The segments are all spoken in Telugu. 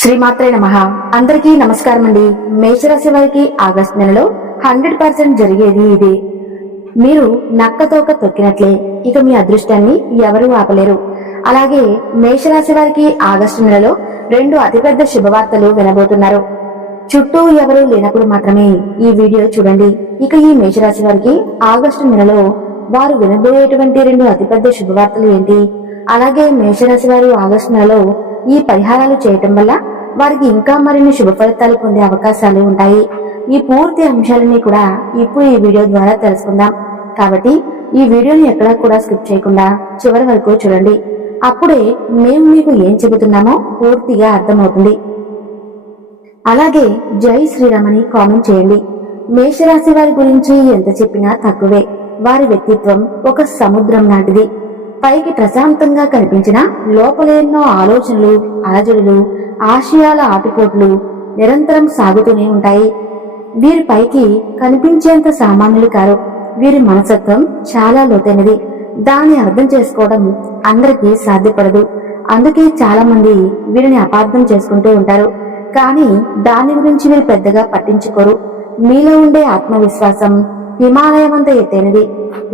శ్రీమాత్రే నమః. అందరికీ నమస్కారం అండి. మేషరాశి వారికి ఆగస్టు నెలలో 100% జరిగేది ఇదే. మీరు నక్కతోక తొక్కినట్లే ఇక మీ అదృష్టాన్ని ఎవరూ ఆపలేరు. అలాగే మేషరాశి వారికి ఆగస్టు నెలలో 2 అతిపెద్ద శుభవార్తలు వినబోతున్నారు. చుట్టూ ఎవరూ లేనప్పుడు మాత్రమే ఈ వీడియో చూడండి. ఇక ఈ మేషరాశి వారికి ఆగస్టు నెలలో వారు వినబోయేటువంటి 2 అతిపెద్ద శుభవార్తలు ఏంటి, అలాగే మేషరాశి వారు ఆగస్టు నెలలో ఈ పరిహారాలు చేయటం వల్ల వారికి ఇంకా మరిన్ని శుభ ఫలితాలు పొందే అవకాశాలు ఉంటాయి. ఈ పూర్తి అంశాలన్నీ కూడా ఇప్పుడు ఈ వీడియో ద్వారా తెలుసుకుందాం. కాబట్టి ఈ వీడియోని ఎక్కడా కూడా స్కిప్ చేయకుండా చివరి వరకు చూడండి. అప్పుడే మేము మీకు ఏం చెబుతున్నామో పూర్తిగా అర్థమవుతుంది. అలాగే జై శ్రీరామ్ అని కామెంట్ చేయండి. మేషరాశి వారి గురించి ఎంత చెప్పినా తక్కువే. వారి వ్యక్తిత్వం ఒక సముద్రం లాంటిది. పైకి ప్రశాంతంగా కనిపించిన లోపల ఎన్నో ఆలోచనలు, అలజడులు, ఆశయాల ఆటుపోట్లు నిరంతరం సాగుతూనే ఉంటాయి. వీరి పైకి కనిపించేంత సామాన్యులు కారు. వీరి మనస్తత్వం చాలా లోతైనది. దాన్ని అర్థం చేసుకోవడం అందరికీ సాధ్యపడదు. అందుకే చాలా మంది వీరిని అపార్థం చేసుకుంటూ ఉంటారు. కానీ దాని గురించి వీరు పెద్దగా పట్టించుకోరు. మీలో ఉండే ఆత్మవిశ్వాసం హిమాలయమంత ఎత్తైనది.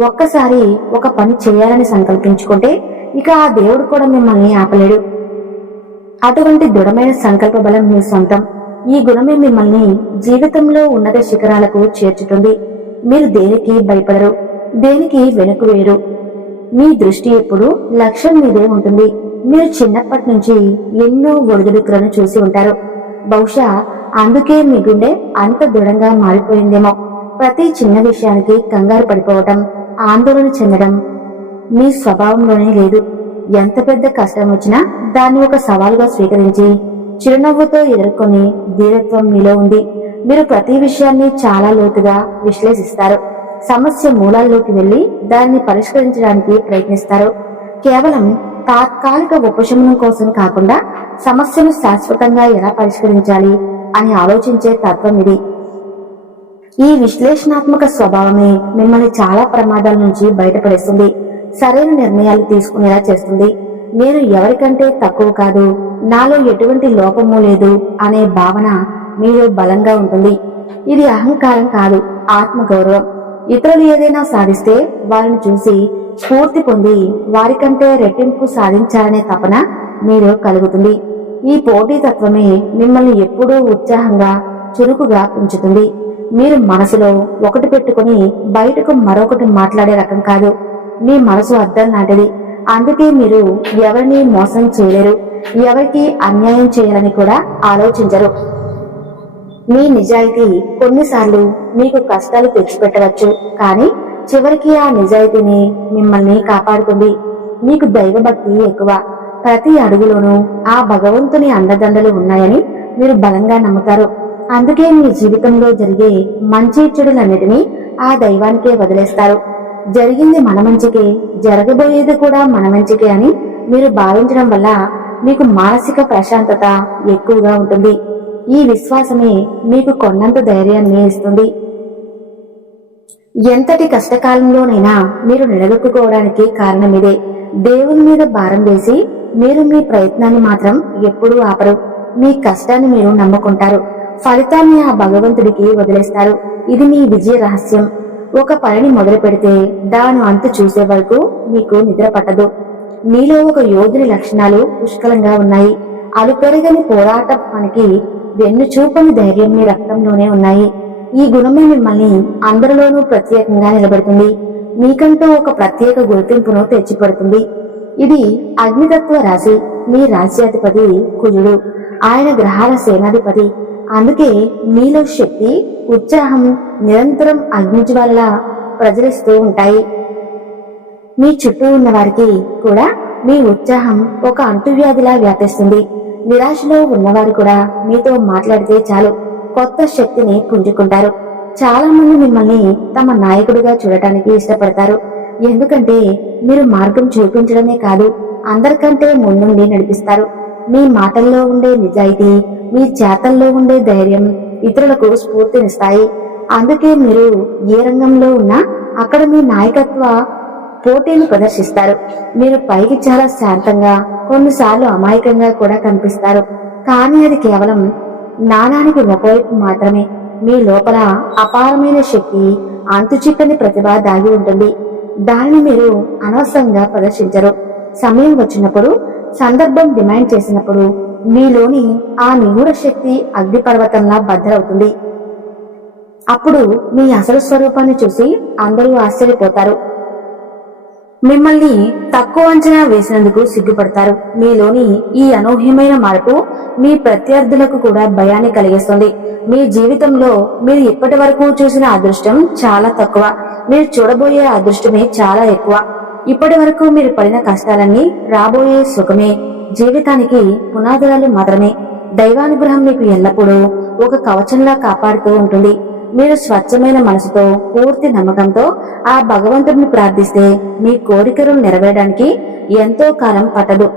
ఒక్కసారి ఒక పని చేయాలని సంకల్పించుకుంటే ఇక ఆ దేవుడు కూడా మిమ్మల్ని ఆపలేడు. అటువంటి దృఢమైన సంకల్ప బలం మీ సొంతం. ఈ గుణమే మిమ్మల్ని జీవితంలో ఉన్నత శిఖరాలకు చేర్చుతుంది. మీరు దేనికి భయపడరు, దేనికి వెనుక వేరు. మీ దృష్టి ఎప్పుడు లక్ష్యం మీదే ఉంటుంది. మీరు చిన్నప్పటి నుంచి ఎన్నో ఒడిదుడుకులను చూసి ఉంటారు. బహుశా అందుకే మీ గుండె అంత దృఢంగా మారిపోయిందేమో. ప్రతి చిన్న విషయానికి కంగారు పడిపోవటం, ఆందోళన చెందడం మీ స్వభావంలోనే లేదు. ఎంత పెద్ద కష్టం వచ్చినా దాన్ని ఒక సవాలుగా స్వీకరించి చిరునవ్వుతో ఎదుర్కొని ధీరత్వం మీలో ఉంది. మీరు ప్రతి విషయాన్ని చాలా లోతుగా విశ్లేషిస్తారు. సమస్య మూలాల్లోకి వెళ్లి దాన్ని పరిష్కరించడానికి ప్రయత్నిస్తారు. కేవలం తాత్కాలిక ఉపశమనం కోసం కాకుండా సమస్యను శాశ్వతంగా ఎలా పరిష్కరించాలి అని ఆలోచించే తత్వం ఇది. ఈ విశ్లేషణాత్మక స్వభావమే మిమ్మల్ని చాలా ప్రమాదాల నుంచి బయటపడేస్తుంది. సరైన నిర్ణయాలు తీసుకునేలా చేస్తుంది. నేను ఎవరికంటే తక్కువ కాదు, నాలో ఎటువంటి లోపము లేదు అనే భావన మీలో బలంగా ఉంటుంది. ఇది అహంకారం కాదు, ఆత్మగౌరవం. ఇతరులు ఏదైనా సాధిస్తే వారిని చూసి స్ఫూర్తి పొంది వారికంటే రెట్టింపు సాధించాలనే తపన మీలో కలుగుతుంది. ఈ పోటీతత్వమే మిమ్మల్ని ఎప్పుడూ ఉత్సాహంగా, చురుకుగా ఉంచుతుంది. మీరు మనసులో ఒకటి పెట్టుకుని బయటకు మరొకటి మాట్లాడే రకం కాదు. మీ మనసు అద్దం లాంటిది. అందుకే మీరు ఎవరిని మోసం చేయలేరు, ఎవరికి అన్యాయం చేయాలని కూడా ఆలోచించరు. మీ నిజాయితీ కొన్నిసార్లు మీకు కష్టాలు తెచ్చిపెట్టవచ్చు, కానీ చివరికి ఆ నిజాయితీని మిమ్మల్ని కాపాడుతుంది. మీకు దైవభక్తి ఎక్కువ. ప్రతి అడుగులోనూ ఆ భగవంతుని అండదండలు ఉన్నాయని మీరు బలంగా నమ్ముతారు. అందుకే మీ జీవితంలో జరిగే మంచి చెడులన్నిటినీ ఆ దైవానికే వదిలేస్తారు. జరిగింది మన మంచికే, జరగబోయేది కూడా మన మంచికే అని మీరు భావించడం వల్ల మీకు మానసిక ప్రశాంతత ఎక్కువగా ఉంటుంది. ఈ విశ్వాసమే మీకు కొన్నంత ధైర్యాన్ని ఇస్తుంది. ఎంతటి కష్టకాలంలోనైనా మీరు నిలదొక్కుకోవడానికి కారణం ఇదే. దేవుని మీద భారం వేసి మీరు మీ ప్రయత్నాన్ని మాత్రం ఎప్పుడూ ఆపరు. మీ కష్టాన్ని మీరు నమ్ముకుంటారు. ఫలితాన్ని ఆ భగవంతుడికి వదిలేస్తారు. ఇది మీ విజయ రహస్యం. ఒక పనిని మొదలు పెడితే దాని అంతు చూసే వరకు మీకు నిద్ర పట్టదు. మీలో ఒక యోధుని లక్షణాలు పుష్కలంగా ఉన్నాయి. అలుపెరగని పోరాట పనికి వెన్ను చూపని ధైర్యం మీ రక్తంలోనే ఉన్నాయి. ఈ గుణమే మిమ్మల్ని అందరిలోనూ ప్రత్యేకంగా నిలబెడుతుంది. మీకంటూ ఒక ప్రత్యేక గుర్తింపును తెచ్చిపెడుతుంది. ఇది అగ్నితత్వ రాశి. మీ రాశ్యాధిపతి కుజుడు. ఆయన గ్రహాల సేనాధిపతి. అందుకే మీలో శక్తి, ఉత్సాహం నిరంతరం అగ్నిజ్వాలలా ప్రజ్వలిస్తూ ఉంటాయి. మీ చుట్టూ ఉన్న వారికి కూడా మీ ఉత్సాహం ఒక అంటువ్యాధిలా వ్యాపిస్తుంది. నిరాశలో ఉన్నవారు కూడా మీతో మాట్లాడితే చాలు కొత్త శక్తిని పుంజుకుంటారు. చాలా మంది మిమ్మల్ని తమ నాయకుడిగా చూడటానికి ఇష్టపడతారు. ఎందుకంటే మీరు మార్గం చూపించడమే కాదు, అందరికంటే ముందుండి నడిపిస్తారు. మీ మాటల్లో ఉండే నిజాయితీ, మీ చేతల్లో ఉండే ధైర్యం ఇతరులకు స్ఫూర్తినిస్తాయి. అందుకే మీరు ఏ రంగంలో ఉన్నా అక్కడ మీ నాయకత్వ పోటీని ప్రదర్శిస్తారు. మీరు పైకి చాలా శాంతంగా, కొన్నిసార్లు అమాయకంగా కూడా కనిపిస్తారు. కానీ అది కేవలం నాణానికి ఒకవైపు మాత్రమే. మీ లోపల అపారమైన శక్తి, అంతుచిక్కని ప్రతిభ దాగి ఉంటుంది. దానిని మీరు అనవసరంగా ప్రదర్శించరు. సమయం వచ్చినప్పుడు, సందర్భం డిమాండ్ చేసినప్పుడు మీలోని ఆ నిగూఢ శక్తి అగ్నిపర్వతంలా బద్దలవుతుంది. అప్పుడు మీ అసలు స్వరూపాన్ని చూసి అందరూ ఆశ్చర్యపోతారు. మిమ్మల్ని తక్కువ అంచనా వేసినందుకు సిగ్గుపడతారు. మీలోని ఈ అనూహ్యమైన మార్పు మీ ప్రత్యర్థులకు కూడా భయాన్ని కలిగిస్తుంది. మీ జీవితంలో మీరు ఇప్పటి వరకు చూసిన అదృష్టం చాలా తక్కువ. మీరు చూడబోయే అదృష్టమే చాలా ఎక్కువ. ఇప్పటి వరకు మీరు పడిన కష్టాలన్నీ రాబోయే సుఖమే. జీవితానికి పునాదురాలు మాత్రమే. దైవానుగ్రహం మీకు ఎల్లప్పుడూ ఒక కవచంలా కాపాడుతూ ఉంటుంది. మీరు స్వచ్ఛమైన మనసుతో, పూర్తి నమ్మకంతో ఆ భగవంతుడిని ప్రార్థిస్తే మీ కోరికలు నెరవేరడానికి ఎంతో కాలం పట్టదు.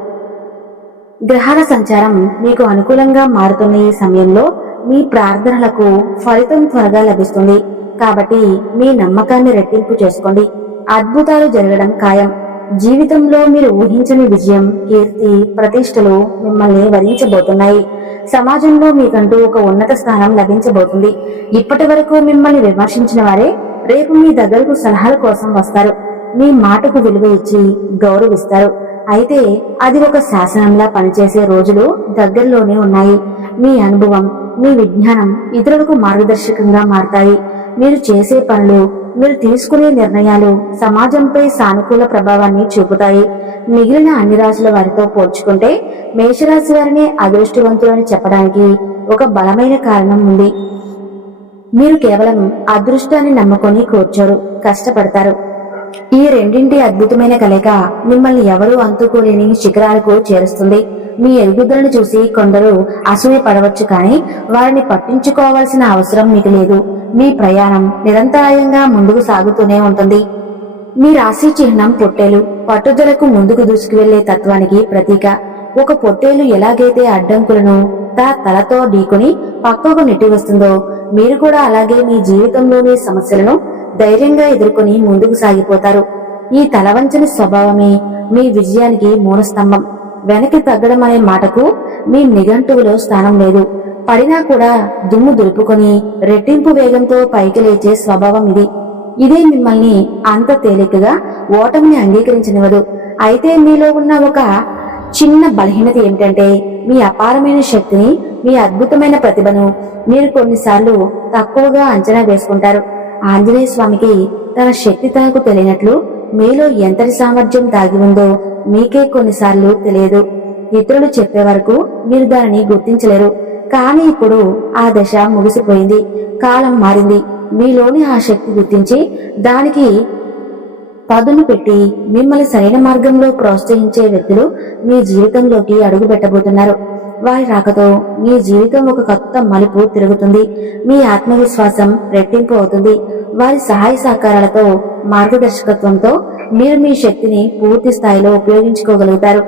గ్రహాల సంచారం మీకు అనుకూలంగా మారుతున్న ఈ సమయంలో మీ ప్రార్థనలకు ఫలితం త్వరగా లభిస్తుంది. కాబట్టి మీ నమ్మకాన్ని రెట్టింపు చేసుకోండి. అద్భుతాలు జరగడం ఖాయం. జీవితంలో మీరు ఊహించని విజయం, కీర్తి, ప్రతిష్టలు మిమ్మల్ని వరించబోతున్నాయి. సమాజంలో మీకంటూ ఒక ఉన్నత స్థానం లభించబోతుంది. ఇప్పటి వరకు మిమ్మల్ని విమర్శించిన వారే రేపు మీ దగ్గరకు సలహాల కోసం వస్తారు. మీ మాటకు విలువ ఇచ్చి గౌరవిస్తారు. అయితే అది ఒక శాసనంలా పనిచేసే రోజులు దగ్గరలోనే ఉన్నాయి. మీ అనుభవం, మీ విజ్ఞానం ఇతరులకు మార్గదర్శకంగా మారతాయి. మీరు చేసే పనులు, మీరు తీసుకునే నిర్ణయాలు సమాజంపై సానుకూల ప్రభావాన్ని చూపుతాయి. మిగిలిన అన్ని రాశుల వారితో పోల్చుకుంటే మేషరాశి వారిని అదృష్టవంతులని చెప్పడానికి ఒక బలమైన కారణం ఉంది. మీరు కేవలం అదృష్టాన్ని నమ్ముకొని కూర్చోరు, కష్టపడతారు. ఈ రెండింటి అద్భుతమైన కలయిక మిమ్మల్ని ఎవరూ అందుకోలేని శిఖరాలకు చేరుస్తుంది. మీ ఎదుగుదలను చూసి కొందరు అసూయ పడవచ్చు, కానీ వారిని పట్టించుకోవాల్సిన అవసరం మీకు లేదు. మీ ప్రయాణం నిరంతరాయంగా ముందుకు సాగుతూనే ఉంటుంది. మీ రాశి చిహ్నం పొట్టేలు, పట్టుదలకు ముందుకు దూసుకువెళ్లే తత్వానికి ప్రతీక. ఒక పొట్టేలు ఎలాగైతే అడ్డంకులను తలతో ఢీకొని పక్కకు నెట్టి వస్తుందో, మీరు కూడా అలాగే మీ జీవితంలోని సమస్యలను ధైర్యంగా ఎదుర్కొని ముందుకు సాగిపోతారు. ఈ తలవంచని స్వభావమే మీ విజయానికి మూలస్తంభం. వెనక్కి తగ్గడం అనే మాటకు మీ నిఘంటువులో స్థానం లేదు. పడినా కూడా దుమ్ము దులుపుకొని రెట్టింపు వేగంతో పైకి లేచే స్వభావం ఇది. ఇదే మిమ్మల్ని అంత తేలికగా ఓటమిని అంగీకరించనివ్వదు. అయితే మీలో ఉన్న ఒక చిన్న బలహీనత ఏమిటంటే మీ అపారమైన శక్తిని, మీ అద్భుతమైన ప్రతిభను మీరు కొన్నిసార్లు తక్కువగా అంచనా వేసుకుంటారు. ఆంజనేయ స్వామికి తన శక్తి తనకు తెలియనట్లు మీలో ఎంతటి సామర్థ్యం దాగి ఉందో మీకే కొన్నిసార్లు తెలియదు. ఇతరులు చెప్పే వరకు మీరు దానిని గుర్తించలేరు. కానీ ఇప్పుడు ఆ దశ ముగిసిపోయింది. కాలం మారింది. మీలోని ఆ శక్తి గుర్తించి దానికి పదును పెట్టి మిమ్మల్ని సరైన మార్గంలో ప్రోత్సహించే వ్యక్తులు మీ జీవితంలోకి అడుగు పెట్టబోతున్నారు. వారి రాకతో మీ జీవితం ఒక కొత్త మలుపు తిరుగుతుంది. మీ ఆత్మవిశ్వాసం రెట్టింపు అవుతుంది. వారి సహాయ సహకారాలతో, మార్గదర్శకత్వంతో మీరు మీ శక్తిని పూర్తి స్థాయిలో ఉపయోగించుకోగలుగుతారు.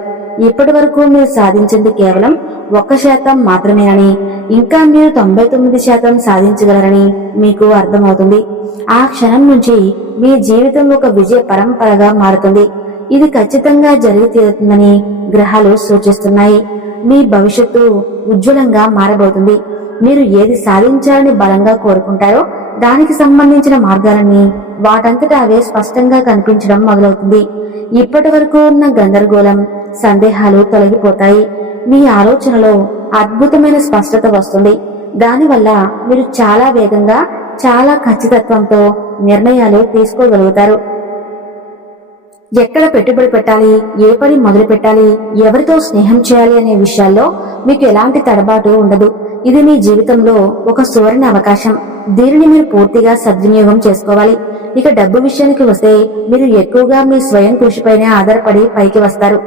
ఇప్పటి వరకు మీరు సాధించింది కేవలం 1% మాత్రమేనని, ఇంకా మీరు 99% సాధించగలరని మీకు అర్థమవుతుంది. ఆ క్షణం నుంచి మీ జీవితం ఒక విజయ పరంపరగా మారుతుంది. ఇది ఖచ్చితంగా జరిగి తీరుతుందని గ్రహాలు సూచిస్తున్నాయి. మీ భవిష్యత్తు ఉజ్వలంగా మారబోతుంది. మీరు ఏది సాధించాలని బలంగా కోరుకుంటారో దానికి సంబంధించిన మార్గాలన్నీ వాటంతటా అవే స్పష్టంగా కనిపించడం మొదలవుతుంది. ఇప్పటి వరకు ఉన్న గందరగోళం, సందేహాలు తొలగిపోతాయి. మీ ఆలోచనలో అద్భుతమైన స్పష్టత వస్తుంది. దానివల్ల మీరు చాలా వేగంగా, చాలా ఖచ్చితత్వంతో నిర్ణయాలు తీసుకోగలుగుతారు. ఎక్కడ పెట్టుబడి పెట్టాలి, ఏ పని మొదలు పెట్టాలి, ఎవరితో స్నేహం చేయాలి అనే విషయాల్లో మీకు ఎలాంటి తడబాటు ఉండదు. ఇది మీ జీవితంలో ఒక సువర్ణ అవకాశం. దీనిని మీరు పూర్తిగా సద్వినియోగం చేసుకోవాలి. ఇక డబ్బు విషయానికి వస్తే మీరు ఎక్కువగా మీ స్వయం కృషిపైనే ఆధారపడి పైకి వస్తారు.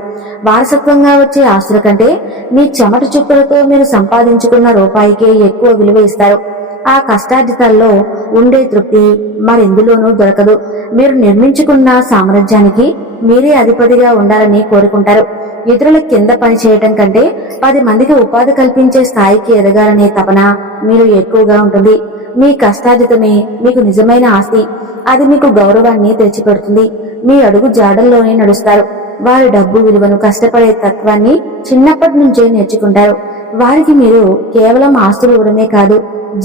వారసత్వంగా వచ్చే ఆస్తుల కంటే మీ చెమట చుక్కలతో మీరు సంపాదించుకున్న రూపాయికే ఎక్కువ విలువ ఇస్తారు. ఆ కష్టార్జితాల్లో ఉండే తృప్తి మరెందులోనూ దొరకదు. మీరు నిర్మించుకున్న సామ్రాజ్యానికి మీరే అధిపతిగా ఉండాలని కోరుకుంటారు. ఇతరుల కింద పని చేయటం కంటే 10 మందికి ఉపాధి కల్పించే స్థాయికి ఎదగాలనే తపన మీరు ఎక్కువగా ఉంటుంది. మీ కష్టార్జితమే మీకు నిజమైన ఆస్తి. అది మీకు గౌరవాన్ని తెచ్చిపెడుతుంది. మీ అడుగు జాడల్లోనే నడుస్తారు. వారి డబ్బు విలువను, కష్టపడే తత్వాన్ని చిన్నప్పటి నుంచే నేర్చుకుంటారు. వారికి మీరు కేవలం ఆస్తులు ఇవ్వడమే కాదు,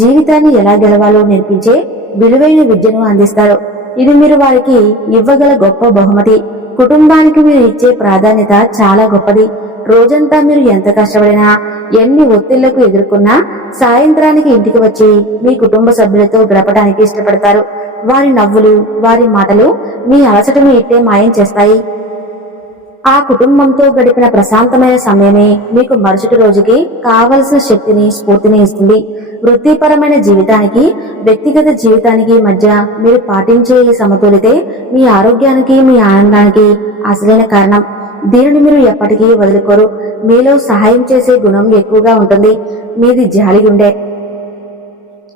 జీవితాన్ని ఎలా గెలవాలో నేర్పించే విలువైన విద్యను అందిస్తారు. ఇది మీరు వారికి ఇవ్వగల గొప్ప బహుమతి. కుటుంబానికి మీరు ఇచ్చే ప్రాధాన్యత చాలా గొప్పది. రోజంతా మీరు ఎంత కష్టపడినా, ఎన్ని ఒత్తిళ్లకు ఎదుర్కొన్నా సాయంత్రానికి ఇంటికి వచ్చి మీ కుటుంబ సభ్యులతో గడపడానికి ఇష్టపడతారు. వారి నవ్వులు, వారి మాటలు మీ అలసటను ఇట్టే మాయం చేస్తాయి. ఆ కుటుంబంతో గడిపిన ప్రశాంతమైన సమయమే మీకు మరుసటి రోజుకి కావలసిన శక్తిని, స్ఫూర్తిని ఇస్తుంది. వృత్తిపరమైన జీవితానికి, వ్యక్తిగత జీవితానికి మధ్య మీరు పాటించే ఈ సమతులితే మీ ఆరోగ్యానికి, మీ ఆనందానికి అసలైన కారణం. దీనిని మీరు ఎప్పటికీ వదులుకోరు. మీలో సహాయం చేసే గుణం ఎక్కువగా ఉంటుంది. మీది జాలి గుండె.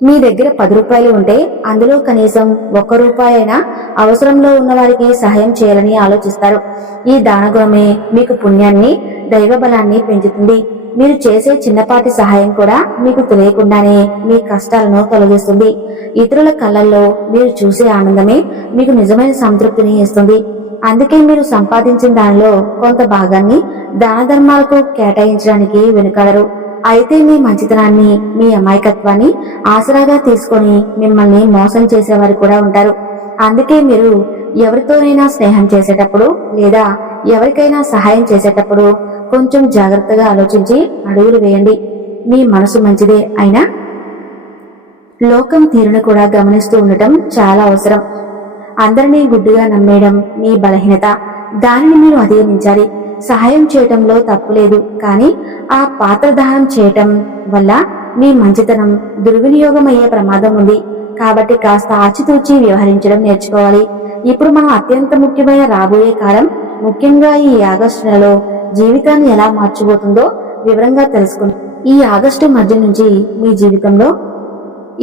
మీ దగ్గర 10 రూపాయలు ఉంటే అందులో కనీసం 1 రూపాయి అయినా అవసరంలో ఉన్న వారికి సహాయం చేయాలని ఆలోచిస్తారు. ఈ దానగుణమే మీకు పుణ్యాన్ని, దైవ బలాన్ని పెంచుతుంది. మీరు చేసే చిన్నపాటి సహాయం కూడా మీకు తెలియకుండానే మీ కష్టాలను తొలగిస్తుంది. ఇతరుల కళ్ళల్లో మీరు చూసే ఆనందమే మీకు నిజమైన సంతృప్తిని ఇస్తుంది. అందుకే మీరు సంపాదించిన దానిలో కొంత భాగాన్ని దాన ధర్మాలకు కేటాయించడానికి వెనుకాడరు. అయితే మీ మంచితనాన్ని, మీ అమాయకత్వాన్ని ఆసరాగా తీసుకొని మిమ్మల్ని మోసం చేసేవారు కూడా ఉంటారు. అందుకే మీరు ఎవరితోనైనా స్నేహం చేసేటప్పుడు లేదా ఎవరికైనా సహాయం చేసేటప్పుడు కొంచెం జాగ్రత్తగా ఆలోచించి అడుగులు వేయండి. మీ మనసు మంచిదే అయినా లోకం తీరును కూడా గమనిస్తూ ఉండటం చాలా అవసరం. అందరినీ గుడ్డిగా నమ్మేయడం మీ బలహీనత. దానిని మీరు అధిగమించాలి. సహాయం చేయటంలో తప్పు లేదు, కానీ ఆ పాత్రదానం చేయటం వల్ల మీ మంచితనం దుర్వినియోగం అయ్యే ప్రమాదం ఉంది. కాబట్టి కాస్త ఆచితూచి వ్యవహరించడం నేర్చుకోవాలి. ఇప్పుడు మనం అత్యంత ముఖ్యమైన రాబోయే కాలం, ముఖ్యంగా ఈ ఆగస్టు నెలలో జీవితాన్ని ఎలా మార్చబోతుందో వివరంగా తెలుసుకుందాం. ఈ ఆగస్టు మధ్య నుంచి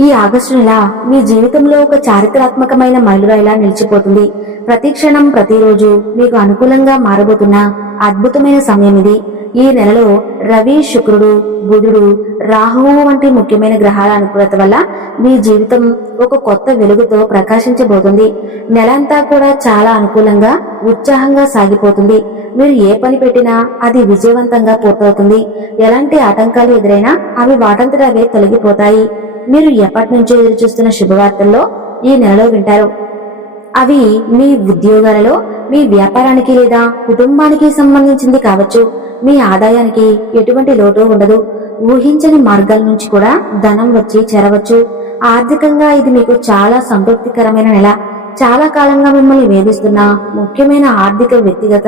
ఈ ఆగస్టు నెల మీ జీవితంలో ఒక చారిత్రాత్మకమైన మైలురాయిలా నిలిచిపోతుంది. ప్రతి క్షణం, ప్రతిరోజు మీకు అనుకూలంగా మారబోతున్న అద్భుతమైన సమయం ఇది. ఈ నెలలో రవి, శుక్రుడు, బుధుడు, రాహువు వంటి ముఖ్యమైన గ్రహాల అనుకూలత వల్ల మీ జీవితం ఒక కొత్త వెలుగుతో ప్రకాశించబోతుంది. నెలంతా కూడా చాలా అనుకూలంగా, ఉత్సాహంగా సాగిపోతుంది. మీరు ఏ పని పెట్టినా అది విజయవంతంగా పూర్తవుతుంది. ఎలాంటి ఆటంకాలు ఎదురైనా అవి వాటంతట అవే తొలగిపోతాయి. మీరు ఎప్పటి నుంచో ఎదురు చూస్తున్న శుభవార్తల్లో ఈ నెలలో వింటారు. అవి మీ ఉద్యోగాలలో, మీ వ్యాపారానికి లేదా కుటుంబానికి సంబంధించింది కావచ్చు. మీ ఆదాయానికి ఎటువంటి లోటు ఉండదు. ఊహించని మార్గాల నుంచి కూడా ధనం వచ్చి చేరవచ్చు. ఆర్థికంగా ఇది మీకు చాలా సంతృప్తికరమైన నెల. చాలా కాలంగా మిమ్మల్ని వేధిస్తున్న ముఖ్యమైన ఆర్థిక, వ్యక్తిగత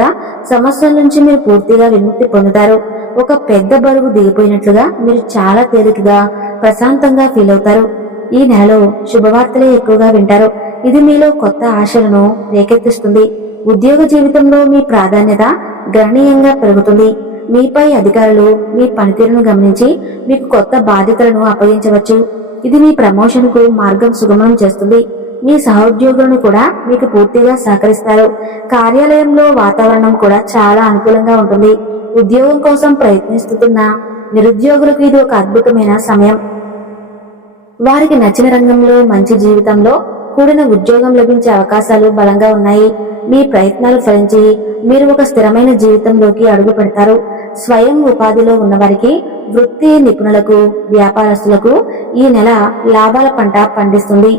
సమస్యల నుంచి మీరు పూర్తిగా విముక్తి పొందుతారు. ఒక పెద్ద బరువు దిగిపోయినట్లుగా మీరు చాలా తేలికగా, ప్రశాంతంగా ఫీల్ అవుతారు. ఈ నెలలో శుభవార్తలే ఎక్కువగా వింటారు. ఇది మీలో కొత్త ఆశలను రేకెత్తిస్తుంది. ఉద్యోగ జీవితంలో మీ ప్రాధాన్యత గణనీయంగా పెరుగుతుంది. మీపై అధికారులు మీ పనితీరును గమనించి మీకు కొత్త బాధ్యతలను అప్పగించవచ్చు. ఇది మీ ప్రమోషన్కు మార్గం సుగమం చేస్తుంది. మీ సహోద్యోగులను కూడా మీకు పూర్తిగా సహకరిస్తారు. కార్యాలయంలో వాతావరణం కూడా చాలా అనుకూలంగా ఉంటుంది. ఉద్యోగం కోసం ప్రయత్నిస్తున్న నిరుద్యోగులకు ఇది ఒక అద్భుతమైన సమయం. వారికి నచ్చిన రంగంలో మంచి జీవితంలో కూడిన ఉద్యోగం లభించే అవకాశాలు బలంగా ఉన్నాయి. మీ ప్రయత్నాలు ఫలించి మీరు ఒక స్థిరమైన జీవితంలోకి అడుగు పెడతారు. స్వయం ఉపాధిలో ఉన్నవారికి, వృత్తి నిపుణులకు, వ్యాపారస్తులకు ఈ నెల లాభాల పంట పండిస్తుంది.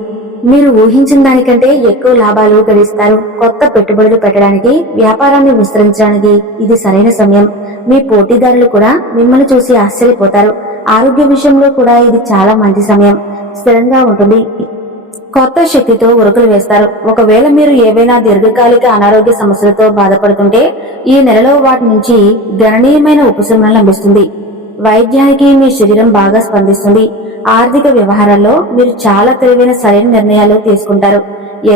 మీరు ఊహించిన దానికంటే ఎక్కువ లాభాలు గడిస్తారు. కొత్త పెట్టుబడులు పెట్టడానికి, వ్యాపారాన్ని విస్తరించడానికి ఇది సరైన సమయం. మీ పోటీదారులు కూడా మిమ్మల్ని చూసి ఆశ్చర్యపోతారు. ఆరోగ్య విషయంలో కూడా ఇది చాలా మంచి సమయం. స్థిరంగా ఉంటుంది. కొత్త శక్తితో ఉరుకులు వేస్తారు. ఒకవేళ మీరు ఏవైనా దీర్ఘకాలిక అనారోగ్య సమస్యలతో బాధపడుతుంటే ఈ నెలలో వాటి నుంచి గణనీయమైన ఉపశమనం లభిస్తుంది. వైద్యానికి మీ శరీరం బాగా స్పందిస్తుంది. ఆర్థిక వ్యవహారాల్లో మీరు చాలా తెలివైన సరైన నిర్ణయాలు తీసుకుంటారు.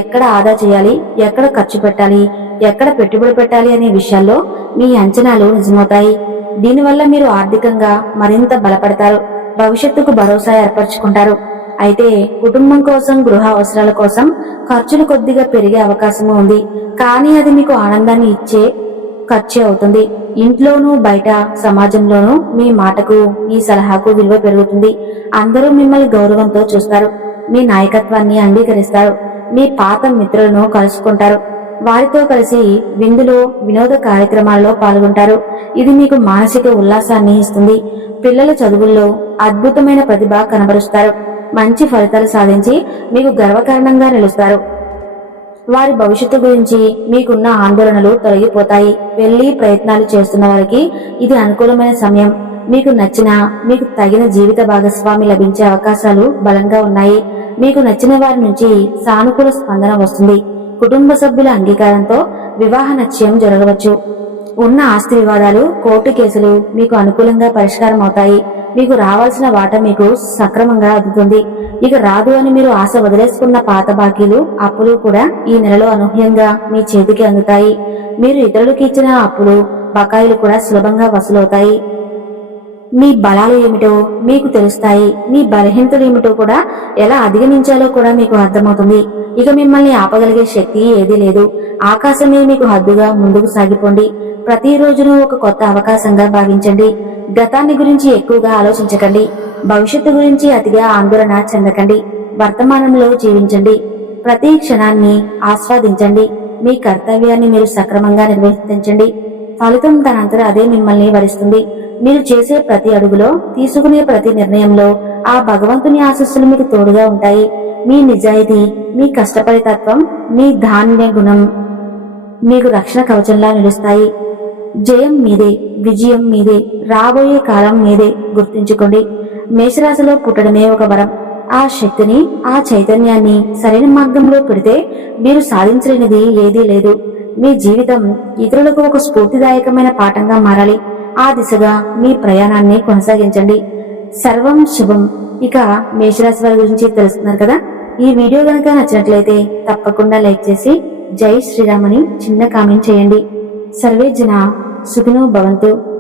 ఎక్కడ ఆదా చేయాలి, ఎక్కడ ఖర్చు పెట్టాలి, ఎక్కడ పెట్టుబడి పెట్టాలి అనే విషయాల్లో మీ అంచనాలు నిజమవుతాయి. దీనివల్ల మీరు ఆర్థికంగా మరింత బలపడతారు. భవిష్యత్తుకు భరోసా ఏర్పరచుకుంటారు. అయితే కుటుంబం కోసం, గృహ అవసరాల కోసం ఖర్చులు కొద్దిగా పెరిగే అవకాశం ఉంది. కానీ అది మీకు ఆనందాన్ని ఇచ్చే ఖర్చు అవుతుంది. ఇంట్లోనూ, బయట సమాజంలోనూ మీ మాటకు, మీ సలహాకు విలువ పెరుగుతుంది. అందరూ మిమ్మల్ని గౌరవంతో చూస్తారు. మీ నాయకత్వాన్ని అంగీకరిస్తారు. మీ పాత మిత్రులను కలుసుకుంటారు. వారితో కలిసి విందులో వినోద కార్యక్రమాల్లో పాల్గొంటారు. ఇది మీకు మానసిక ఉల్లాసాన్ని ఇస్తుంది. పిల్లల చదువుల్లో అద్భుతమైన ప్రతిభ కనబరుస్తారు. మంచి ఫలితాలు సాధించి మీకు గర్వకారణంగా నిలుస్తారు. వారి భవిష్యత్తు గురించి మీకున్న ఆందోళనలు తొలగిపోతాయి. పెళ్లి ప్రయత్నాలు చేస్తున్న వారికి ఇది అనుకూలమైన సమయం. మీకు నచ్చిన, మీకు తగిన జీవిత భాగస్వామి లభించే అవకాశాలు బలంగా ఉన్నాయి. మీకు నచ్చిన వారి నుంచి సానుకూల స్పందన వస్తుంది. కుటుంబ సభ్యుల అంగీకారంతో వివాహ నిశ్చయం జరగవచ్చు. ఉన్న ఆస్తి వివాదాలు, కోర్టు కేసులు మీకు అనుకూలంగా పరిష్కారం అవుతాయి. మీకు రావాల్సిన వాటా మీకు సక్రమంగా అందుతుంది. ఇక రాదు అని మీరు ఆశ వదిలేసుకున్న పాత బాకీలు, అప్పులు కూడా ఈ నెలలో అనూహ్యంగా మీ చేతికి అందుతాయి. మీరు ఇతరులకు ఇచ్చిన అప్పులు, బకాయిలు కూడా సులభంగా వసూలవుతాయి. మీ బలాలు ఏమిటో మీకు తెలుస్తాయి. మీ బలహీనతలు ఏమిటో కూడా ఎలా అధిగమించాలో కూడా మీకు అర్థమవుతుంది. ఇక మిమ్మల్ని ఆపగలిగే శక్తి ఏదీ లేదు. ఆకాశమే మీకు హద్దుగా ముందుకు సాగిపోండి. ప్రతిరోజును ఒక కొత్త అవకాశంగా భావించండి. గతాన్ని గురించి ఎక్కువగా ఆలోచించకండి. భవిష్యత్తు గురించి అతిగా ఆందోళన చెందకండి. వర్తమానంలో జీవించండి. ప్రతి క్షణాన్ని ఆస్వాదించండి. మీ కర్తవ్యాన్ని మీరు సక్రమంగా నిర్వర్తించండి. ఫలితం తనంతట అదే మిమ్మల్ని వరిస్తుంది. మీరు చేసే ప్రతి అడుగులో, తీసుకునే ప్రతి నిర్ణయంలో ఆ భగవంతుని ఆశీస్సులు మీకు తోడుగా ఉంటాయి. మీ నిజాయితీ, మీ కష్టపడి తత్వం, మీ ధాన్య గుణం మీకు రక్షణ కవచంలా నిలుస్తాయి. జయం మీదే, విజయం మీదే, రాబోయే కాలం మీదే. గుర్తుంచుకోండి, మేషరాశిలో పుట్టడమే ఒక వరం. ఆ శక్తిని, ఆ చైతన్యాన్ని సరైన మార్గంలో పెడితే మీరు సాధించలేనిది ఏదీ లేదు. మీ జీవితం ఇతరులకు ఒక స్ఫూర్తిదాయకమైన పాఠంగా మారాలి. ఆ దిశగా మీ ప్రయాణాన్ని కొనసాగించండి. సర్వం శుభం. ఇక మేషరాశి వారి గురించి తెలుస్తున్నారు కదా. ఈ వీడియో గనక నచ్చినట్లయితే తప్పకుండా లైక్ చేసి జై శ్రీరామ్ అని చిన్న కామెంట్ చేయండి. సర్వే జన సుఖినో భవంతు.